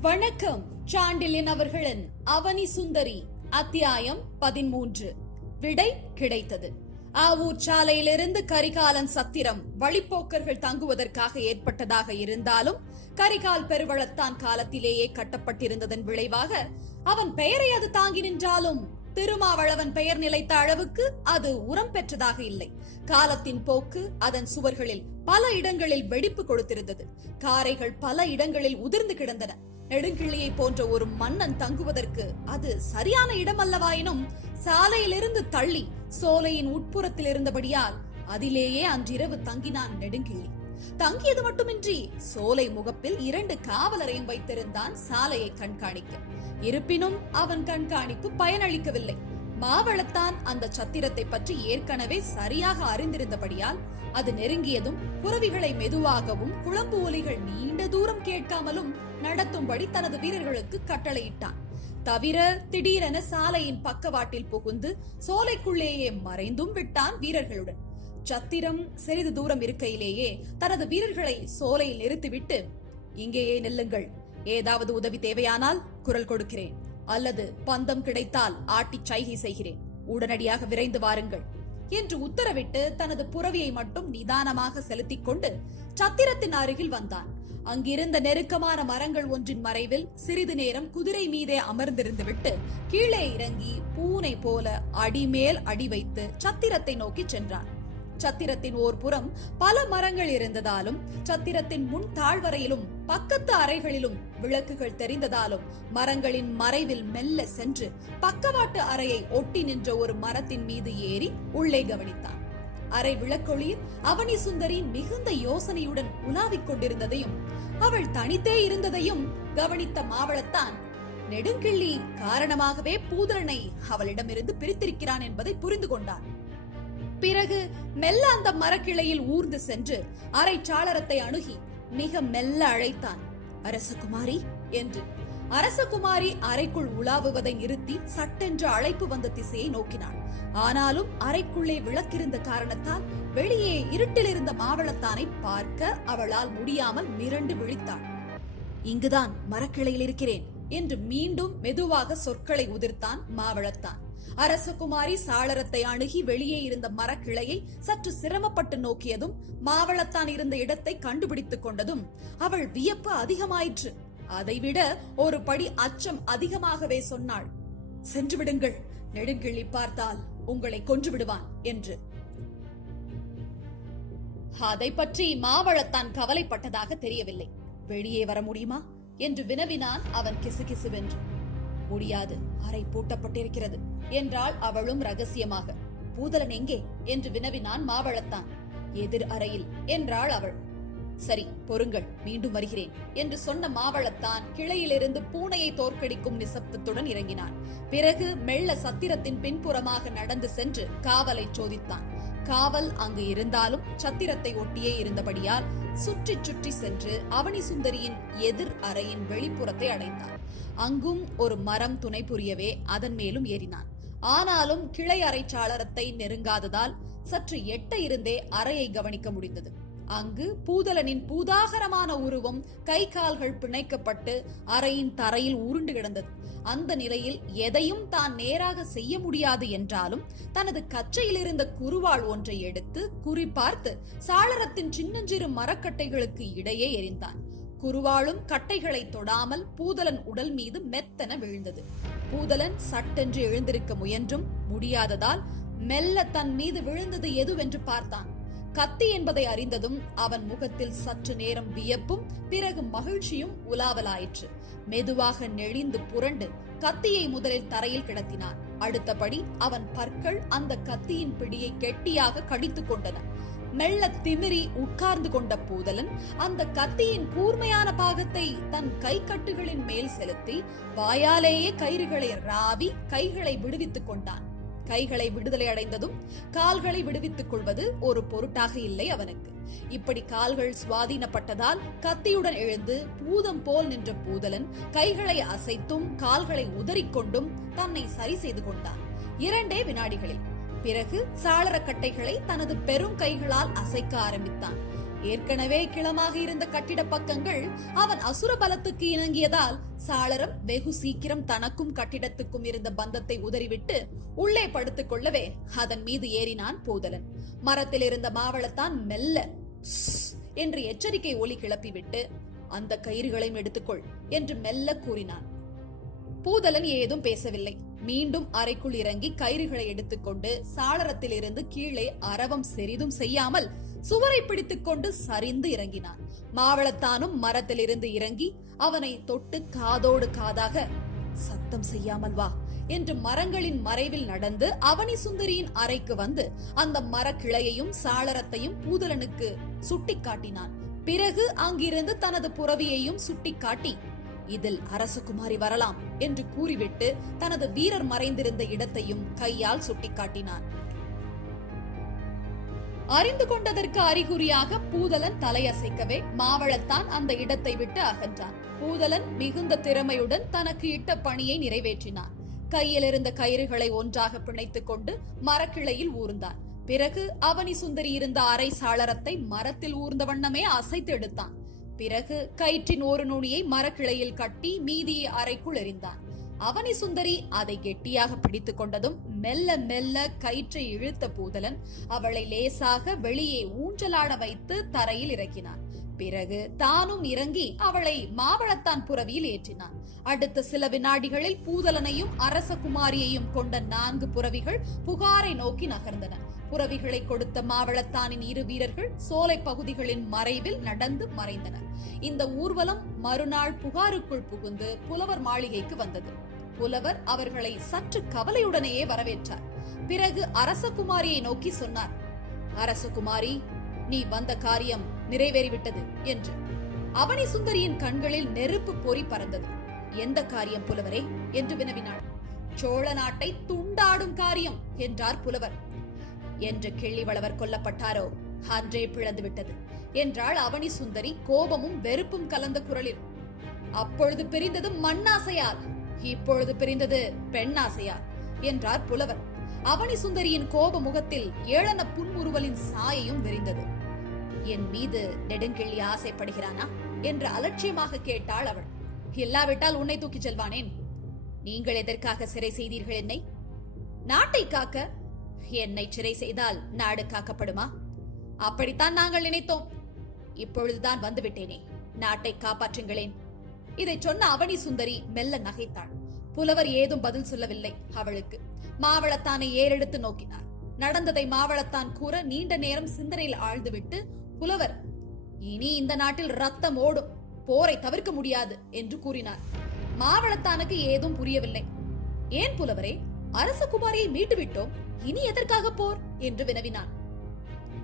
வணக்கம் சாண்டிலின் அவர்களின் அவனி சுந்தரி அத்தியாயம் பதிமூன்று. விடை கிடைத்தது. ஆவூர் சாலையிலிருந்து கரிகாலன் சத்திரம் வழிப்போக்கர்கள் தங்குவதற்காக ஏற்பட்டதாக இருந்தாலும் கரிகால் பெருவளத்தான் காலத்திலேயே கட்டப்பட்டிருந்ததன் விளைவாக அவன் பெயரை அது தாங்கி நின்றாலும் திருமாவளவன் பெயர் நிலைத்த அளவுக்கு அது உரம் பெற்றதாக இல்லை. காலத்தின் போக்கு அதன் சுவர்களில் பல இடங்களில் வெடிப்பு கொடுத்திருந்தது. காரைகள் பல இடங்களில் உதிர்ந்து கிடந்தன. நெடுங்கிளியை போன்ற ஒரு மன்னன் தங்குவதற்கு அது சரியான இடம் அல்லவாயினும் சாலையிலிருந்து தள்ளி சோலையின் உட்புறத்தில் இருந்தபடியால் அதிலேயே அன்றிரவு தங்கினான் நெடுங்கிள்ளி. தங்கியது மட்டுமின்றி சோலை முகப்பில் இரண்டு காவலரையும் வைத்திருந்தான் சாலையை கண்காணிக்க. இருப்பினும் அவன் கண்காணிப்பு பயனளிக்கவில்லை. மாவளத்தான் அந்த சத்திரத்தை பற்றி ஏற்கனவே சரியாக அறிந்திருந்தபடியால் அது நெருங்கியதும் புறவிகளை மெதுவாகவும் குழம்பு ஒலிகள் நீண்ட தூரம் கேட்காமலும் நடத்தும்படி தனது வீரர்களுக்கு கட்டளையிட்டான். தவிர திடீரென சாலையின் பக்கவாட்டில் புகுந்து சோலைக்குள்ளேயே மறைந்தும் விட்டான் வீரர்களுடன். சத்திரம் சிறிது தூரம் இருக்கையிலேயே தனது வீரர்களை சோலையில் நிறுத்திவிட்டு இங்கேயே நில்லுங்கள். ஏதாவது உதவி தேவையானால் குரல் கொடுக்கிறேன். அல்லது பந்தம் கிடைத்தால் ஆட்டிச் சைகை செய்கிறேன். உடனடியாக விரைந்து வாருங்கள். என்று உத்தரவிட்டு தனது புறவியை மட்டும் நிதானமாக செலுத்திக் கொண்டு சத்திரத்தின் அருகில் வந்தான். அங்கிருந்த நெருக்கமான மரங்கள் ஒன்றின் மறைவில் சிறிது நேரம் குதிரை மீதே அமர்ந்திருந்து விட்டு கீழே இறங்கி பூனை போல அடிமேல் அடி வைத்து சத்திரத்தை நோக்கி சென்றான். சத்திரத்தின் ஓர் புறம் பல மரங்கள் இருந்ததாலும் சத்திரத்தின் முன் தாழ்வரையிலும் பக்கத்து அறைகளிலும் விளக்குகள் தெரிந்ததாலும் மரங்களின் மறைவில் மெல்ல சென்று பக்கவாட்டு அறையை ஒட்டி நின்ற ஒரு மரத்தின் மீது ஏறி உள்ளே கவனித்தான். அறை விளக்கொளியில் அவனி சுந்தரி மிகுந்த யோசனையுடன் உலாவிக் கொண்டிருந்ததையும் அவள் தனித்தே இருந்ததையும் கவனித்த மாவளத்தான் நெடுங்கிள்ளி காரணமாகவே பூதரனை அவளிடமிருந்து பிரித்திருக்கிறான் என்பதை புரிந்து கொண்டான். பிறகு மெல்ல அந்த மரக்கிளையில் ஊர்ந்து சென்று அரை சாளரத்தை அணுகி மிக மெல்ல அழைத்தான் அரசகுமாரி என்று. அரசகுமாரி அறைக்குள் உலாவுவதை நிறுத்தி சட்டென்று அழைப்பு வந்த திசையை நோக்கினாள். ஆனாலும் அறைக்குள்ளே விளக்கிருந்த காரணத்தால் வெளியே இருட்டில் இருந்த மாவளத்தானை பார்க்க அவளால் முடியாமல் மிரண்டு விழித்தாள். இங்குதான் மரக்கிளையில் இருக்கிறேன் என்று மீண்டும் மெதுவாக சொற்களை உதிர்த்தான் மாவளத்தான். அரசகுமாரி சாளரத்தை அணுகி வெளியே இருந்த மரக்கிளையை சற்று சிரமப்பட்டு நோக்கியதும் மாவளத்தான் இருந்த இடத்தை கண்டுபிடித்துக் கொண்டதும் அவள் வியப்பு அதிகமாயிற்று. அதைவிட ஒரு படி அச்சம் அதிகமாகவே சொன்னாள். சென்று விடுங்கள் நெடுங்கிள்ளி பார்த்தால் உங்களை கொன்று விடுவான் என்று. அதை பற்றி மாவளத்தான் கவலைப்பட்டதாக தெரியவில்லை. வெளியே வர முடியுமா? என்று வினவினான் அவன் கிசுகிசுவென்று. முடியாது அறை பூட்டப்பட்டிருக்கிறது என்றாள் அவளும் ரகசியமாக. பூதலன் எங்கே? என்று வினவினான் மாவழத்தான். எதிர் அறையில் என்றாள் அவள். சரி பொறுங்கள் மீண்டும் வருகிறேன் என்று சொன்ன மாவளத்தான் கிளையிலிருந்து பூனையை தோற்கடிக்கும் நிசப்தத்துடன் இறங்கினான். பிறகு மெல்ல சத்திரத்தின் பின்புறமாக நடந்து சென்று காவலை சோதித்தான். காவல் அங்கு இருந்தாலும் சத்திரத்தை ஒட்டியே இருந்தபடியால் சுற்றி சுற்றி சென்று அவனி சுந்தரியின் எதிர் அறையின் வெளிப்புறத்தை அடைந்தான். அங்கும் ஒரு மரம் துணை புரியவே அதன் மேலும் ஏறினான். ஆனாலும் கிளை அறை சாளரத்தை நெருங்காததால் சற்று எட்ட இருந்தே அறையை கவனிக்க முடிந்தது. அங்கு பூதலனின் பூதாகரமான உருவம் கை கால்கள் பிணைக்கப்பட்டு அறையின் தரையில் உருண்டு கிடந்தது. அந்த நிலையில் எதையும் தான் நேராக செய்ய முடியாது என்றாலும் தனது கச்சையில் இருந்த குருவாள் ஒன்றை எடுத்து குறிப்பார்த்து சாளரத்தின் சின்னஞ்சிறு மரக்கட்டைகளுக்கு இடையே எரிந்தான். குருவாளும் கட்டைகளை தொடாமல் பூதலன் உடல் மீது மெத்தன விழுந்தது. பூதலன் சட்டென்று எழுந்திருக்க முயன்றும் முடியாததால் மெல்ல தன் மீது விழுந்தது எதுவென்று பார்த்தான். கத்தி என்பதை அறிந்ததும் அவன் முகத்தில் சற்று நேரம் வியப்பும் பிறகு மகிழ்ச்சியும் உலாவலாயிற்று. மெதுவாக நெளிந்து புரண்டு கத்தியை முதலில் தரையில் கிடத்தினான். அடுத்தபடி அவன் பற்கள் அந்த கத்தியின் பிடியை கெட்டியாக கடித்துக் கொண்டன. மெல்ல திமிரி உட்கார்ந்து கொண்ட பூதலன் அந்த கத்தியின் கூர்மையான பாகத்தை தன் கை கட்டுகளின் மேல் செலுத்தி வாயாலேயே கயிறுகளை ராவி கைகளை விடுவித்துக் கொண்டான். கைகளை விடுதலை அடைந்ததும் கால்களை விடுவித்துக் கொள்வது ஒரு பொருட்டாக இல்லை அவனுக்கு. இப்படி கால்கள் சுவாதீனப்பட்டதால் கத்தியுடன் எழுந்து பூதம் போல் நின்ற பூதலன் கைகளை அசைத்தும் கால்களை உதறிக்கொண்டும் தன்னை சரி செய்து கொண்டான். இரண்டே வினாடிகளில். பிறகு சாளரக்கட்டைகளை தனது பெரும் கைகளால் அசைக்க ஆரம்பித்தான். ஏற்கனவே கிளமாக இருந்த கட்டிட பக்கங்கள் அவன் அசுர பலத்துக்கு இணங்கியதால் சாளரம் வெகு சீக்கிரம் தனக்கும் கட்டிடத்துக்கும் இருந்த பந்தத்தை உதறிவிட்டு உள்ளே படுத்துக் கொள்ளவே அதன் மீது ஏறினான் பூதலன். மரத்தில் இருந்த மாவளத்தான் மெல்ல என்று எச்சரிக்கை ஒலி கிளப்பிவிட்டு அந்த கயிறுகளையும் எடுத்துக்கொள் என்று மெல்ல கூறினான். பூதலன் ஏதும் பேசவில்லை. மீண்டும் அறைக்குள் இறங்கி கயிறுகளை எடுத்துக்கொண்டு சாளரத்திலிருந்து கீழே அரவம் செரிதும் செய்யாமல் சுவரை பிடித்துக்கொண்டு சரிந்து இறங்கினான். மாவளத்தானும் மரத்திலிருந்து இறங்கி அவனை தொட்டு காதோடு காதாக சத்தம் செய்யாமல் வா என்று மரங்களின் மறைவில் நடந்து அவனி சுந்தரியின் அறைக்கு வந்து அந்த மரக்கிளையையும் சாளரத்தையும் பூதலனுக்கு சுட்டிக்காட்டினான் பிறகு அங்கிருந்து தனது புறவியையும் சுட்டிக்காட்டி இதில் அரசகுமாரி வரலாம் என்று கூறிவிட்டு தனது வீரர் மறைந்திருந்த இடத்தையும் கையால் சுட்டிக்காட்டினான் அறிந்து கொண்டதற்கு அறிகுறியாக பூதலன் தலையசைக்கவே மாவளத்தான் அந்த இடத்தை விட்டு அகன்றான். பூதலன் மிகுந்த திறமையுடன் தனக்கு இட்ட பணியை நிறைவேற்றினான். கையில் இருந்த கயிறுகளை ஒன்றாக பிணைத்துக் கொண்டு மரக்கிளையில் ஊர்ந்தான். பிறகு அவனி சுந்தரி இருந்த அரை சாளரத்தை மரத்தில் ஊர்ந்த வண்ணமே அசைத்து எடுத்தான். பிறகு கயிற்றின் ஒரு நுனியை மரக்கிளையில் கட்டி மீதியை அறைக்குள் எறிந்தான். அவனி சுந்தரி அதை கெட்டியாக பிடித்துக் கொண்டதும் மெல்ல மெல்ல கயிற்றை இழுத்த பூதலன் அவளை லேசாக வெளியே ஊஞ்சலாட வைத்து தரையில் இறக்கினான். பிறகு தானும் இறங்கி அவளை மாவளத்தான் புறவியில் ஏற்றினான். அடுத்த சில வினாடிகளில் பூதலனையும் அரசகுமாரியையும் கொண்ட நான்கு புறவிகள் புகாரை நோக்கி நகர்ந்தன. புறவிகளை கொடுத்த மாவளத்தானின் இரு வீரர்கள் சோலை பகுதிகளின் மறைவில் நடந்து மறைந்தனர். இந்த ஊர்வலம் மறுநாள் புகாருக்குள் புகுந்து புலவர் மாளிகைக்கு வந்தது. புலவர் அவர்களை சற்று கவலையுடனேயே வரவேற்றார். பிறகு அரசகுமாரியை நோக்கி சொன்னார் அரசகுமாரி நீ வந்த காரியம் நிறைவேறிவிட்டது என்று. அவனி சுந்தரியின் கண்களில் நெருப்பு பொறி பறந்தது. எந்த காரியம் புலவரே? என்று வினவினாள். சோழ நாட்டை துண்டாடும் காரியம் என்றார் புலவர். என்று கிள்ளிவளவர் கொல்லப்பட்டாரோ? அன்றே பிழந்து விட்டது என்றாள் அவனி சுந்தரி கோபமும் வெறுப்பும் கலந்த குரலில். அப்பொழுது பிரிந்தது மண்ணாசையால் இப்பொழுது பிரிந்தது பெண்ணாசையால் என்றார் புலவர். அவனி சுந்தரியின் கோப முகத்தில் ஏளன புன்முறுவலின் சாயையும் விரிந்தது. என் மீது நெடுங்கிள்ளி ஆசைப்படுகிறானா? என்று அலட்சியமாக கேட்டாள் அவள். இல்லாவிட்டால் உன்னை தூக்கிச் செல்வானேன். நீங்கள் எதற்காக சிறை செய்தீர்கள் என்னை? நாட்டை காக்க என்னை சிறை செய்தால் நாடு காக்கப்படுமா? அப்படித்தான் நாங்கள் நினைத்தோம். இப்பொழுதுதான் வந்துவிட்டேனே. நாட்டை காப்பாற்றுங்களேன். இதை சொன்ன அவனி சுந்தரி மெல்ல நகைத்தாள். புலவர் ஏதும் பதில் சொல்லவில்லை அவளுக்கு. மாவளத்தானை ஏறெடுத்து நோக்கினார். நடந்ததை மாவளத்தான் கூற நீண்ட நேரம் சிந்தனையில் ஆழ்ந்துவிட்டு புலவர் இனி இந்த நாட்டில் ரத்தம் ஓடும். போரை தவிர்க்க முடியாது என்று கூறினார். மாவளத்தானுக்கு ஏதும் புரியவில்லை. ஏன் புலவரே அரசகுமாரியை மீட்டு விட்டோம் இனி எதற்காக போர்? என்று வினவினான்.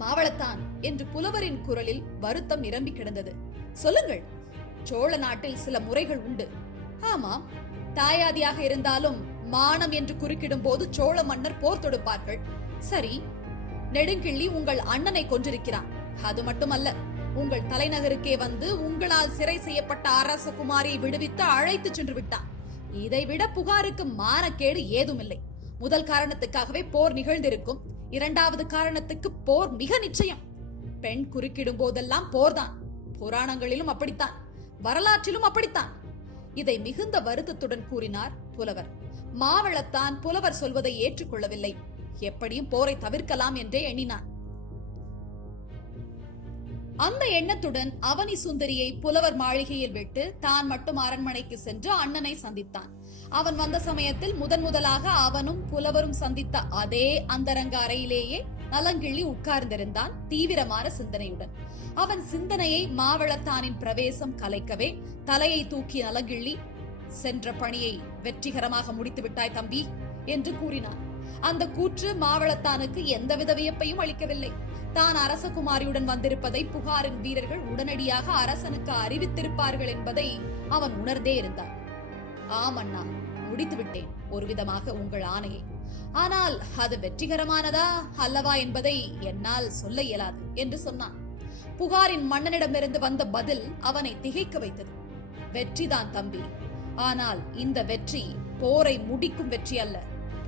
மாவளத்தான் என்று புலவரின் குரலில் வருத்தம் நிரம்பி கிடந்தது. சொல்லுங்கள் சோழ நாட்டில் சில முறைகள் உண்டு. ஆமாம் தாயாதியாக இருந்தாலும் மானம் என்று குறுக்கிடும் போது சோழ மன்னர் போர் தொடுப்பார்கள். சரி நெடுங்கிள்ளி உங்கள் அண்ணனை கொன்றிருக்கிறான். அது மட்டுமல்ல உங்கள் தலைநகருக்கே வந்து உங்களால் சிறை செய்யப்பட்ட அரசகுமாரியை விடுவித்து அழைத்து சென்று விட்டான். இதைவிட புகாருக்கு மானக்கேடு ஏதுமில்லை. முதல் காரணத்துக்காகவே போர் நிகழ்ந்திருக்கும். இரண்டாவது காரணத்துக்கு போர் மிக நிச்சயம். பெண் குறுக்கிடும் போதெல்லாம் போர்தான். புராணங்களிலும் அப்படித்தான். வரலாற்றிலும் அப்படித்தான். இதை மிகுந்த வருத்தத்துடன் கூறினார் புலவர். மாவளத்தான் புலவர் சொல்வதை ஏற்றுக்கொள்ளவில்லை. எப்படியும் போரை தவிர்க்கலாம் என்றே எண்ணினான். அந்த எண்ணத்துடன் அவனி சுந்தரியை புலவர் மாளிகையில் விட்டு தான் மட்டும் அரண்மனைக்கு சென்று அண்ணனை சந்தித்தான். அவன் வந்த சமயத்தில் முதன் முதலாக அவனும் புலவரும் சந்தித்த அதே அந்தரங்க அறையிலேயே நலங்கிள்ளி உட்கார்ந்திருந்தான் தீவிரமான சிந்தனையுடன். அவன் சிந்தனையை மாவளத்தானின் பிரவேசம் கலைக்கவே தலையை தூக்கி நலங்கிள்ளி சென்ற பணியை வெற்றிகரமாக முடித்து விட்டாய் தம்பி என்று கூறினான். அந்த கூற்று மாவளத்தானுக்கு எந்தவித வியப்பையும் அளிக்கவில்லை. தான் அரசகுமாரியுடன் வந்திருப்பதை புகாரின் வீரர்கள் உடனடியாக அரசனுக்கு அறிவித்திருப்பார்கள் என்பதை அவன் உணர்ந்தே இருந்தான். ஆம் அண்ணா முடித்து விட்டேன் ஒரு விதமாக உங்கள் ஆணையை. ஆனால் அது வெற்றிகரமானதா அல்லவா என்பதை என்னால் சொல்ல இயலாது என்று சொன்னான். புகாரின் மன்னனிடமிருந்து வந்த பதில் அவனை திகைக்க வைத்தது. வெற்றிதான் தம்பி. ஆனால் இந்த வெற்றி போரை முடிக்கும் வெற்றி அல்ல.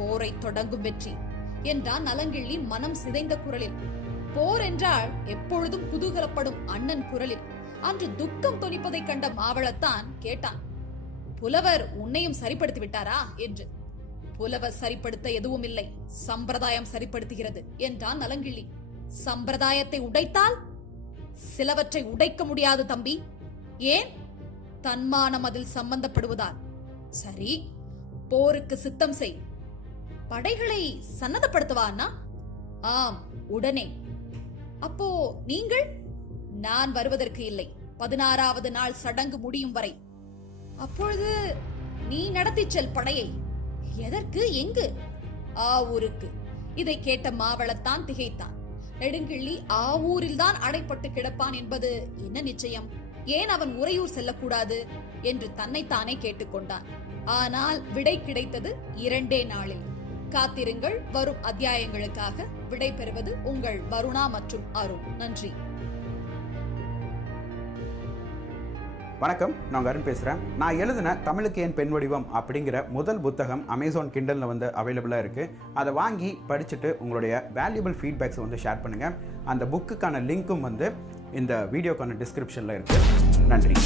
போரை தொடங்கும் வெற்றி. என்றான் நலங்கிள்ளி மனம் சிதைந்த குரலில். போர் என்றால் எப்பொழுதும் குதூகலப்படும் அண்ணன் குரலில். அன்று துக்கம் தொனிப்பதைக் கண்ட மாவளத்தான் கேட்டான். புலவர் உன்னையும் சரிப்படுத்தி விட்டாரா? என்று. புலவர் சரிப்படுத்த எதுவும் இல்லை சம்பிரதாயம் சரிப்படுத்துகிறது என்றான் நலங்கிள்ளி. சம்பிரதாயத்தை உடைத்தால்? சிலவற்றை உடைக்க முடியாது தம்பி. ஏன்? தன்மானம் அதில் சம்பந்தப்படுவதால். சரி போருக்கு சித்தம் செய். படைகளை சன்னதப்படுத்தவா ஆம் உடனே. அப்போ நீங்கள்? நான் வருவதற்கு இல்லை. பதினாறாவது நாள் சடங்கு முடியும் வரை. அப்பொழுது நீ நடத்தி செல் படையை. எதற்கு? எங்கு? ஆவூருக்கு இதை கேட்ட மாவளத்தான் திகைத்தான். நெடுங்கிள்ளி ஆவூரில் தான் அடைப்பட்டு கிடப்பான் என்பது என்ன நிச்சயம்? ஏன் அவன் உறையூர் செல்லக்கூடாது? என்று தன்னைத்தானே கேட்டுக்கொண்டான். ஆனால் விடை கிடைத்தது இரண்டே நாளில். காத்திருங்கள். வரும் அத்தியாயங்களுக்காக விடைபெறுவது உங்கள் வருணா மற்றும் அருண். நன்றி. வணக்கம் நான் அருண் பேசுகிறேன் நான் எழுதின தமிழுக்கு ஏன் பெண் வடிவம் அப்படிங்கிற முதல் புத்தகம் அமேசான் கிண்டலில் வந்து அவைலபிளாக இருக்குது அதை வாங்கி படிச்சுட்டு உங்களுடைய வேல்யூபிள் ஃபீட்பேக்ஸை வந்து ஷேர் பண்ணுங்கள் அந்த புக்குக்கான லிங்க்கும் வந்து இந்த வீடியோக்கான டிஸ்கிரிப்ஷனில் இருக்குது நன்றி.